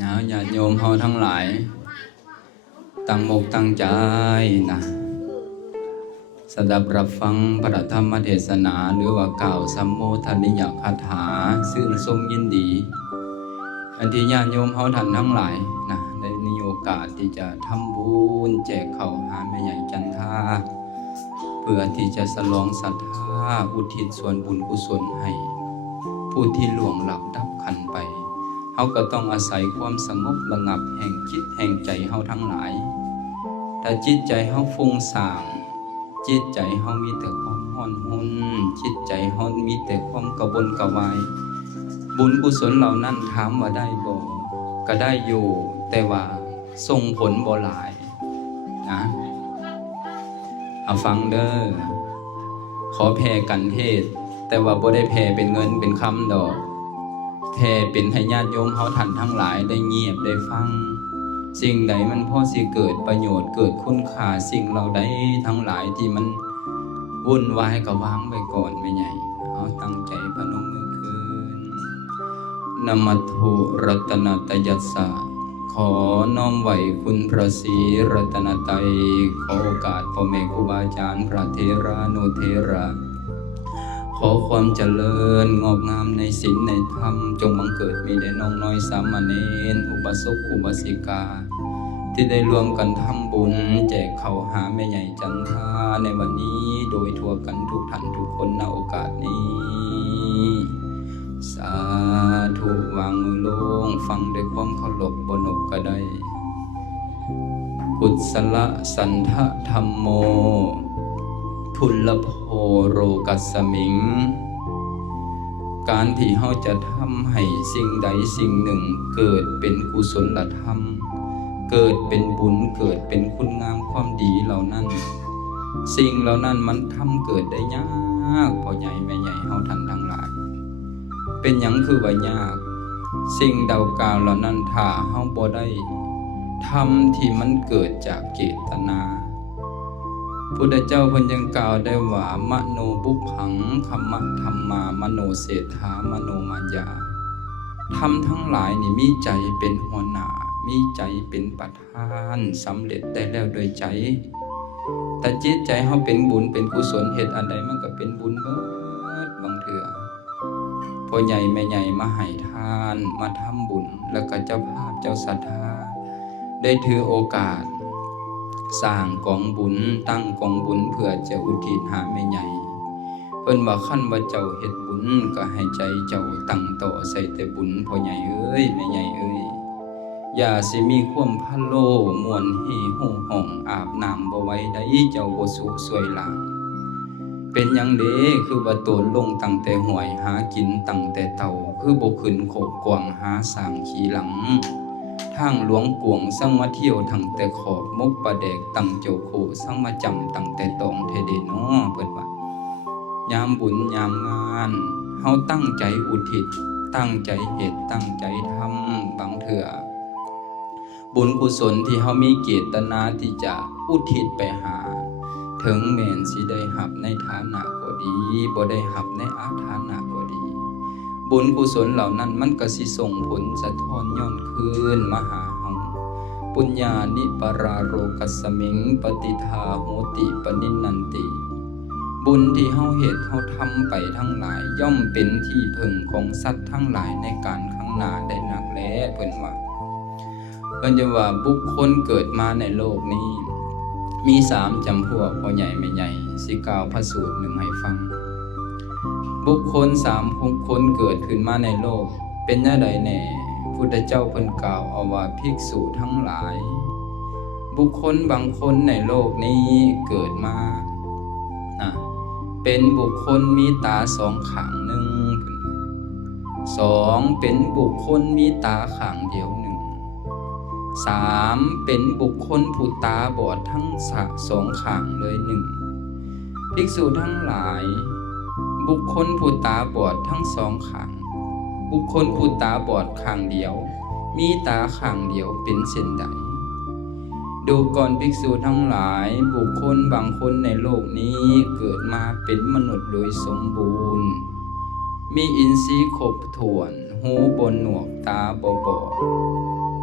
ญาติโยมเฮาทั้งหลายตั้งอกตั้งใจนะสดับรับฟังพระธรรมเทศนาหรือว่ากล่าวสัมโมทนิยคาถาซึ่งทรงยินดีอันที่ญาติโยมเฮาท่านทั้งหลายนะได้มีโอกาสที่จะทำบุญแจกข้าวหาแม่ใหญ่จันทาเพื่อที่จะสลองศรัทธาอุทิศส่วนบุญกุศลให้ผู้ที่ล่วงลับดับขันไปเฮาก็ต้องอาศัยความสงบระงับแห่งจิตแห่งใจเฮาทั้งหลายถ้าจิตใจเฮาฟุ้งซ่านจิตใจเฮามีแต่ความห้อนหุนจิตใจเฮามีแต่ความกระวนกระวายบุญกุศลเหล่านั้นถามว่าได้บ่ก็ได้อยู่แต่ว่าส่งผลบ่หลายนะเอาฟังเด้อขอแผ่กันเทศแต่ว่าบ่ได้แผ่เป็นเงินเป็นคำดอกแผ่เป็นให้ญาติโยมเฮาท่านทั้งหลายได้เงียบได้ฟังสิ่งใดมันพอสิเกิดประโยชน์เกิดคุณค่าสิ่งเหล่าใดทั้งหลายที่มันวุ่นวายก็วางไว้ก่อนไม่ใหญ่เอาตั้งใจพนมมือขึ้นนะมัตถุรัตนตยัสสะขอน้อมไหวคุณพระศรีรัตนตรัยขอโอกาสพ่อแม่ครูบาอาจารย์พระเถรานุเถระขอความเจริญงอกงามในศีลในธรรมจงบังเกิดมีแด่น้องน้อยสามเณรอุบาสกอุบาสิกาที่ได้รวมกันทำบุญแจกข้าวหาแม่ใหญ่จันทาในวันนี้โดยทั่วกันทุกท่านทุกคนณโอกาสนี้สาธุวางมือลงฟังด้วยความเคารพบนบก็ได้กุศลสันทธัมโมทุลโภโรกัสสมิงการที่เฮาจะทำให้สิ่งใดสิ่งหนึ่งเกิดเป็นกุศลธรรมเกิดเป็นบุญเกิดเป็นคุณงามความดีเหล่านั้นสิ่งเหล่านั้นมันทำเกิดได้ยากพ่อใหญ่แม่ใหญ่เฮาท่านทั้งหลายเป็นหยังคือว่ายากสิ่งดาวกาวเหล่านั้นถ้าเฮาบ่ได้ทำที่มันเกิดจากเจตนาพุทธเจ้าเพิ่นยังกล่าวได้ว่ามโนบุพผังคัมมะธัมมามโนเศรษฐามโนมายาธรรมทั้งหลายนี่มีใจเป็นหัวหน้ามีใจเป็นประธานสำเร็จได้แล้วโดยใจแต่จิตใจเฮาเป็นบุญเป็นกุศลเฮ็ดอันใดมันก็เป็นบุญเบิดบางเทื่อพ่อใหญ่แม่ใหญ่มาให้ทานมาทำบุญแล้วก็เจ้าภาพเจ้าศรัทธาได้ถือโอกาสสร้างกองบุญตั้งกองบุญเพื่อจะอุทิศหาแม่ใหญ่เพิ่นว่าคันว่าเจ้าเฮ็ดบุญก็ให้ใจเจ้าตั้งต่อใส่แต่บุญพ่อใหญ่เอ้ยแม่ใหญ่เอ้ยอย่าสิมีความพะโลม่วนเฮโหห้องอาบน้ำบ่ไหวได้เจ้าบ่สุสวยหลางเป็นหยังเด้คือว่าโตนลงตั้งแต่ห้วยหากินตั้งแต่เต่าคือบ่ขึ้นโคกกวางหาสร้างขี่หลังทางหลวงกวงสั่งมาเที่ยวทั้งแต่ขอบมกประแดกตั้งเจ้าโคสั่งมาจำตั้งแต่ตองเทเดเนาะเพิ่นว่ายามบุญยามงานเฮาตั้งใจอุทิศตั้งใจเฮ็ดตั้งใจทำบางเทื่อบุญกุศลที่เฮามีเจตนาที่จะอุทิศไปหาถึงแม้นสิได้รับในฐานะก็ดีบ่ได้รับในอาฐานะก็ดีบุญกุศลเหล่านั้นมันก็สิส่งผลสะท้อนย้อนคืนมาหาเฮาปุญญานิปราโรกัสสมิงปฏิทาโหติปนินนันติบุญที่เฮาเฮ็ดเฮาทำไปทั้งหลายย่อมเป็นที่พึ่งของสัตว์ทั้งหลายในการข้างหน้าได้นักแลเพิ่นว่าจะว่าบุคคลเกิดมาในโลกนี้มี3จำพวกพ่อใหญ่แม่ใหญ่สิกล่าวพระสูตรหนึ่งให้ฟังบุคคล3คนเกิดขึ้นมาในโลกเป็นจังไดแน่พุทธเจ้าเพิ่นกล่าวเอาว่าภิกษุทั้งหลายบุคคลบางคนในโลกนี้เกิดมาเป็นบุคคลมีตา2ข้างหนึ่ง2เป็นบุคคลมีตาข้างเดียว1 3เป็นบุคคลผู้ตาบอดทั้ง2ข้างเลย1ภิกษุทั้งหลายบุคคลผู้ตาบอดทั้ง2ข้างบุคคลผู้ตาบอดข้างเดียวมีตาข้างเดียวเป็นเช่นใดดูก่อนภิกษุทั้งหลายบุคคลบางคนในโลกนี้เกิดมาเป็นมนุษย์โดยสมบูรณ์มีอินทรีย์ครบถ้วนหูบ่หนวกตาบ่บอด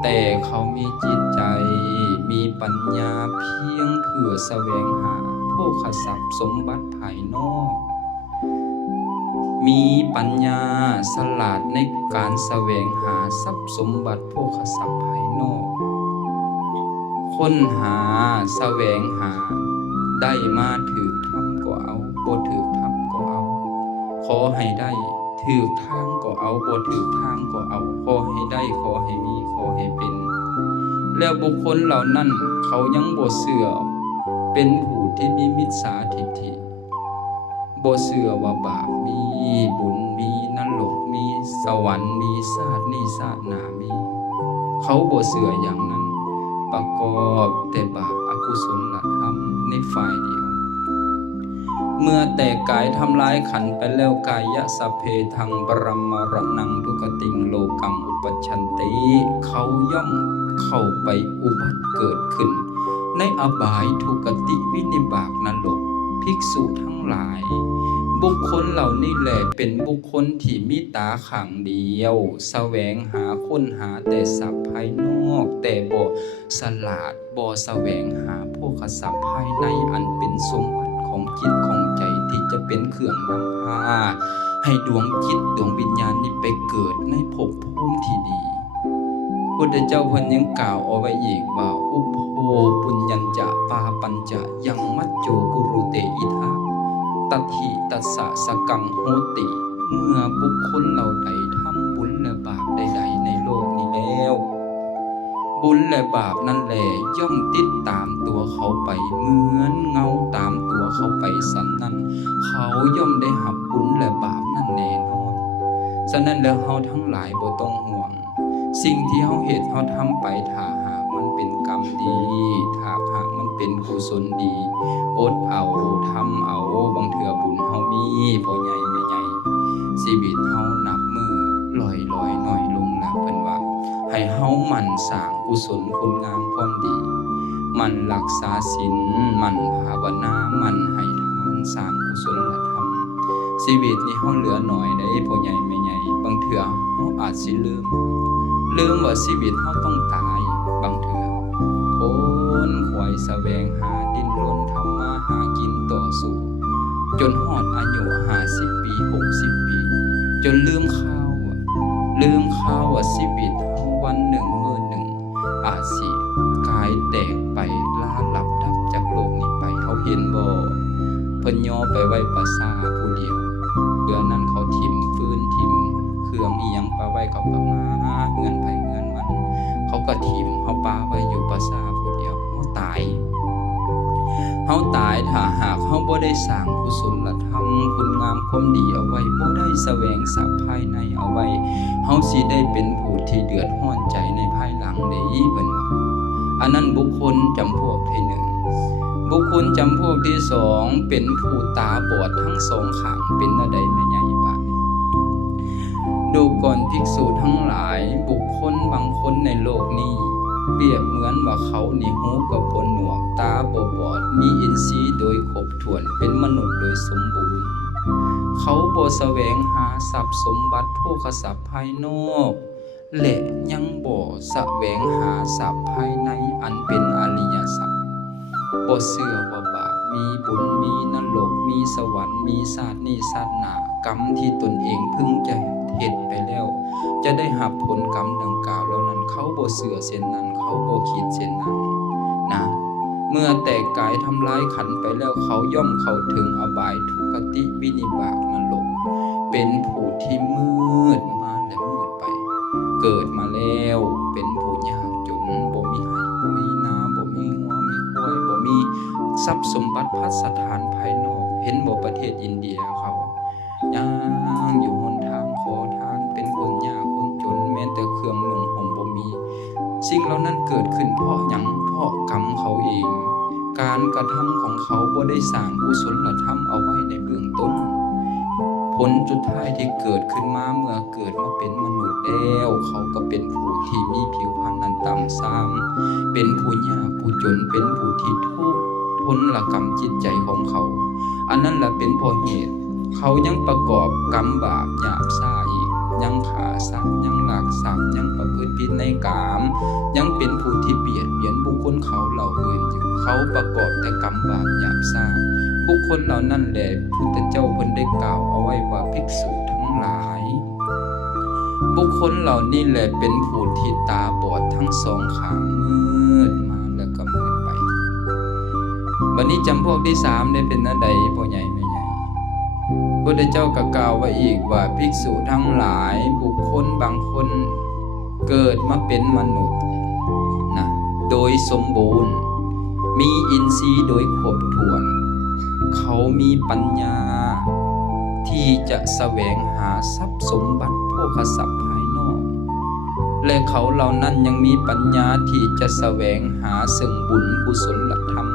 แต่เขามีจิตใจมีปัญญาเพียงเพื่อแสวงหาโภคทรัพย์สมบัติภายนอกมีปัญญาฉลาดในการแสวงหาทรัพย์สมบัติโภคทรัพย์ภายนอกค้นหาแสวงหาได้มาถือทำก็เอาบ่ถือทำก็เอาขอให้ได้ถือทางก็เอาบ่ถือทางก็เอาขอให้ได้ขอให้มีขอให้เป็นแล้วบุคคลเหล่านั้นเขายังบ่เชื่อเป็นผู้ที่มีมิจฉาทิฏฐิบ่เชื่อว่าบาปมีบุญมีนรกมีสวรรค์มีชาตินี้ชาติหน้ามีเขาบ่เชื่ออย่างนั้นประกอบแต่บาปอกุศลธรรมในฝ่ายเดียวเมื่อแต่กายทำลายขันธ์ไปแล้วกายะสัพเพทังปรมรณังทุกติงโลกังอุปัชชันติเขาย่อมเข้าไปอุบัติเกิดขึ้นในอบายทุกติวินิบากนรกภิกษุทั้งหลายบุคคลเหล่านี้แหละเป็นบุคคลที่มีตาข้างเดียวแสวงหาค้นหาแต่ทรัพย์ภายนอกแต่บ่ฉลาดบ่แสวงหาโภคทรัพย์ภายในอันเป็นสมบัติของจิตของใจที่จะเป็นเครื่องนำพาให้ดวงจิตดวงวิญญาณนี้ไปเกิดในภพภูมิที่ดีพุทธเจ้าเพิ่นยังกล่าวเอาไว้อีกว่าอุปโภปุญญัญจะปาปัญจะยังมัจโจกุรุเตอิทะตัทธิตัสสะสกังโหติเมื่อบุคคลเหล่าใดทำบุญและบาปใดๆในโลกนี้แล้วบุญและบาปนั่นแหละย่อมติดตามตัวเขาไปเหมือนเงาตามตัวเขาไปสันนั้นเขาย่อมได้หับบุญและบาปนั่นแน่นอนฉะนั้นแล้วเฮาทั้งหลายบ่ต้องห่วงสิ่งที่เฮาเฮ็ดเฮาทำไปถ้าหากมันเป็นกรรมดีถ้าหากมันเป็นกุศลดีอดเอาทำเอาบางเทื่อบุญเฮามีพ่อใหญ่แม่ใหญ่ชีวิตเฮานับมือลอยๆน้อยลงแล้วเพิ่นว่าให้เฮาหมั่นสร้างกุศลคุณงามความดีมันรักษาศีลมันภาวนามันให้ทานสร้างกุศลธรรมชีวิตนี้เฮาเหลือน้อยได้พ่อใหญ่แม่ใหญ่บางเทื่อเฮาอาจสิลืมว่าชีวิตเฮาต้องตายบางเทื่อคนขวายแสวงหาดิ้นรนทำมาหากินต่อสู้จนฮอดอายุ50 ปี60 ปีจนลืมข่าวว่าชีวิตเฮาวันหนึ่งมื้อหนึ่งอาจสิกายแตกไปลาลับดับจากโลกนี้ไปเฮาเห็นบ่เพิ่นย่อไปไว้ประสาทผู้เดียวเดือนนั้นเขาทิ่มฟืนทิ่มเครื่องอีหยังปาไว้เขาก็มาเฮือนไผเฮือนมันเขาก็ทิ่มเฮาปาไว้อยู่ประสาทผู้เดียวเฮาตายถ้าหากเฮาบ่ได้สร้างกุศลธรรมคุณงามความดีเอาไว้บ่ได้แสวงทรัพย์ภายในเอาไว้เฮาสิได้เป็นผู้ที่เดือดร้อนใจในภายหลังเด้เพิ่นว่าอันนั้นบุคคลจำพวกที่1บุคคลจำพวกที่2เป็นผู้ตาบอดทั้งสองข้างเป็นอันใดแม่ใหญ่บาดนี้ดูก่อนภิกษุทั้งหลายบุคคลบางคนในโลกนี้เปรียบเหมือนว่าเขานี่หูกับคนหนวกตาบอดมีอินทรีย์โดยครบถ้วนเป็นมนุษย์โดยสมบูรณ์เขาบ่แสวงหาทรัพย์สมบัติโภคทรัพย์ภายนอกและยังบ่แสวงหาทรัพย์ภายในอันเป็นอริยทรัพย์บ่เชื่อว่าบาปมีบุญมีนรกมีสวรรค์มีชาตินี้ชาติหน้ากรรมที่ตนเองพึงจะเฮ็ดไปแล้วจะได้รับผลกรรมดังกล่าวแล้วนั้นเขาบ่เชื่อเช่นนั้นเขาบ่คิดเช่นนั้นนะเมื่อแต่กายทำลายขันธ์ไปแล้วเขาย่อมเข้าถึงอบายทุกติวินิบากนรกเป็นผู้ที่มืดมาและมืดไปเกิดมาแล้วเป็นผู้ยากจนบ่มีไร่บ่มีนาบ่มีงัวมีควายบ่มีทรัพย์สมบัติภัสถานภายนอกเห็นบ่ประเทศอินเดียเขาย่างอยู่หนทางขอทานเป็นคนยากคนจนแม้แต่เครื่องนุ่งห่มบ่มีสิ่งเหล่านั้นเกิดขึ้นเพราะหยังเพราะกรรมเขาเองการกระทำของเขาบ่ได้สร้างกุศลธรรมเอาไว้ในเบื้องต้นผลสุดท้ายที่เกิดขึ้นมาเมื่อเกิดมาเป็นมนุษย์แล้วเขาก็เป็นผู้ที่มีผิวพรรณนั้นต่ำทรามเป็นผู้ยากผู้จนเป็นผู้ที่ทุกข์ทนละกรรมจิตใจของเขาอันนั้นแหละเป็นเพราะเหตุเขายังประกอบกรรมบาปหยาบช้าอีก ยังขาสัตว์ยังหลักทรัพย์ยังประพฤติผิดในกามยังเป็นผู้ที่เบียดเบียนบุคคลเขาเหล่าอื่นอยู่เขาประกอบแต่กรรมบาปหยาบช้าบุคคลเหล่านั้นแหละพุทธเจ้าเพิ่นได้กล่าวเอาไว้ว่าภิกษุทั้งหลายบุคคลเหล่านี้แหละเป็นผู้ที่ตาบอดทั้งสองข้างมืดมาแล้วก็มืดไปบัดนี้จำพวกที่สามได้เป็นอันใดพ่อใหญ่แม่ใหญ่พุทธเจ้าก็กล่าวไว้อีกว่าภิกษุทั้งหลายบุคคลบางคนเกิดมาเป็นมนุษย์นะโดยสมบูรณ์มีอินทรีย์โดยครบถ้วนเขามีปัญญาที่จะแสวงหาทรัพย์สมบัติโภคทรัพย์ภายนอกและเขาเหล่านั้นยังมีปัญญาที่จะแสวงหาซึ่งบุญกุศลธรรม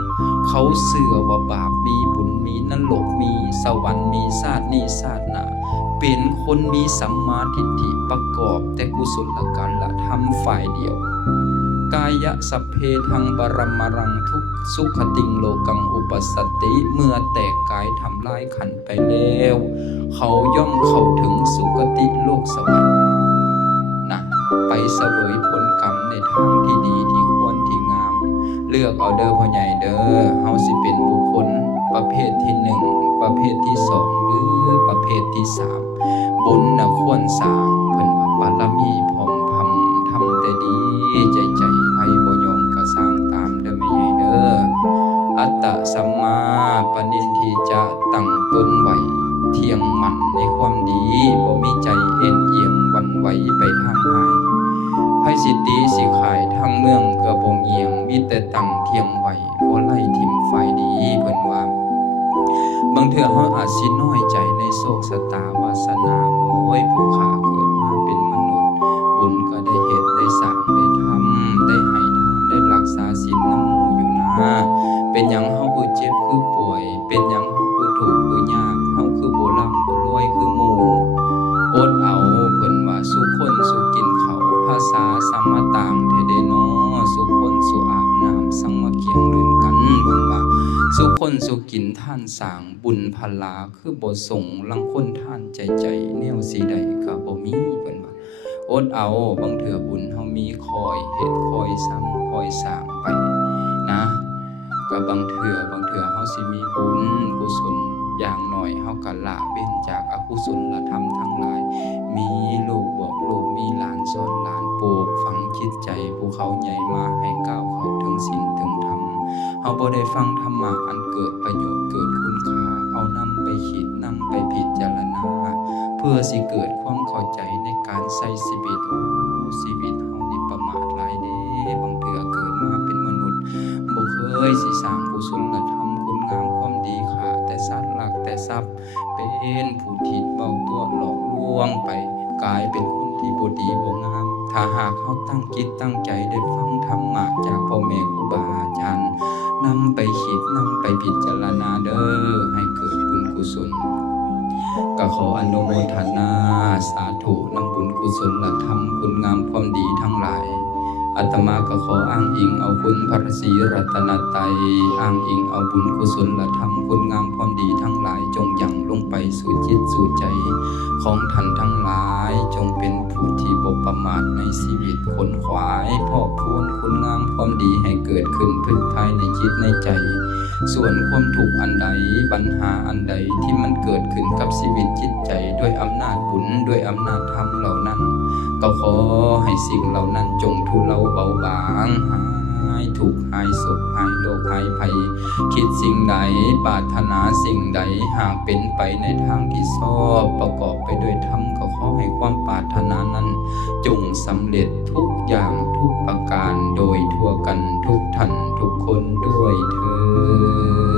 เขาเชื่อว่าบาปมีบุญมีนรกมีสวรรค์มีชาตินี้ชาติหน้าเป็นคนมีสัมมาทิฏฐิประกอบแต่กุศลกรรมละธรรมฝ่ายเดียวกายะสัพเพทังปรมรังทุกสุขติงโลกังอุปสัตติเมื่อแตกกายทำลายขันธ์ไปแล้วเขาย่อมเข้าถึงสุคติโลกสวรรค์นะไปเสวยผลกรรมในทางที่ดีที่ควรที่งามเลือกเอาเด้อพ่อใหญ่เด้อเฮาสิเป็นบุคคลประเภทที่1ประเภทที่2หรือประเภทที่3บุญน่ะควรสร้างเพิ่นว่าบารมีพร้อมพำทำแต่ดีใจไผบ่ยอมก็สร้างตามเด้อแม่ใหญ่เด้ออัตตะสัมมาปณิทิจะตั้งตนไว้เที่ยงมั่นในความดีบ่มีใจเอ็นเอียงหวั่นไหวไปทางหายไผสิตีสิขายทางเมืองก็บ่เอียงมีแต่ตั้งเที่ยงไว้บ่ไล่ทิ่มฝ่ายดีเพิ่นว่าบางเทื่อเฮาอาจสิน้อยใจในโชคชะตาวาสนาโอ้ยผู้ข้าเกิดมาเป็นมนุษย์บุญก็ได้เฮ็ดได้สร้างได้ทำได้ให้ทานได้รักษาศีลนำหมู่อยู่นะเป็นหยังเฮาคือเจ็บคือป่วยเป็นหยังเฮาคือทุกข์คือยากเฮาคือบ่ร่ำบ่รวยคือหมู่อดเอาเพิ่นว่าสุคนสุกินข้าวภาษาสัมมาต่างเทเดโนสุคนสุอาบน้ำสังมาเคียงลื่นกันเพิ่นว่าสุคนสุกินท่านสร้างบุญพลาคือบ่ส่งลังคนท่านใจแนวสิใดก็บ่มีเพิ่นว่าอดเอาบางเทื่อบุญเฮามีคอยเฮ็ดคอยซ้ำคอยสร้างไปนะก็บางเทื่อเฮาสิมีบุญกุศลอย่างน้อยเฮาก็ละเว้นจากอกุศลธรรมทั้งหลายมีลูกบอกลูกมีหลานสอนหลานปลูกฝังจิตใจผู้เขาใหญ่มาให้ก้าวเข้าถึงศีลถึงธรรมเฮาบ่ได้ฟังธรรมะอันเกิดประโยชน์เกิดคุณค่าเอานำไปคิดนำไปพิจารณาเพื่อสิเกิดความเข้าใจในการใช้ชีวิตชีวิตเฮานี่ประมาทหลายเด้บางเทื่อเกิดมาเป็นมนุษย์บ่เคยสิสร้างกุศลธรรมคุณงามความดีค่ะแต่สัตว์รักแต่ทรัพย์เป็นผู้ที่เว้าตัวหลอกลวงไปกลายเป็นคนที่บ่ดีบ่งามถ้าหากเฮาตั้งจิตตั้งใจได้ฟังธรรมะจากพ่อแม่ครูบาอาจารย์นำไปคิดนำไปพิจารณาเด้อให้เกิดบุญกุศลก็ขออนุโมทนาสาธุนำบุญกุศลธรรมคุณงามความดีทั้งหลายอาตมาก็ขออ้างอิงเอาคุณพระศรีรัตนตรัยอ้างอิงเอาบุญกุศลธรรมคุณงามความดีทั้งหลายจงยังลงไปสู่จิตสู่ใจของท่านทั้งหลายจงเป็นผู้ที่บ่ประมาทในชีวิตขนขวายพอกพูนคุณงามความดีให้เกิดขึ้นภายในจิตในใจส่วนความทุกข์อันใดปัญหาอันใดที่มันเกิดขึ้นกับชีวิตจิตใจด้วยอำนาจบุญด้วยอำนาจธรรมเหล่านั้นก็ขอให้สิ่งเหล่านั้นจงทุเลาเบาบางหายทุกข์หายโศกหายโรคหายภัยคิดสิ่งใดปรารถนาสิ่งใดหากเป็นไปในทางที่ชอบประกอบไปด้วยธรรมก็ขอให้ความปรารถนานั้นจงสำเร็จทุกอย่างทุกประการโดยทั่วกันทุกท่านทุกคนด้วยเถิด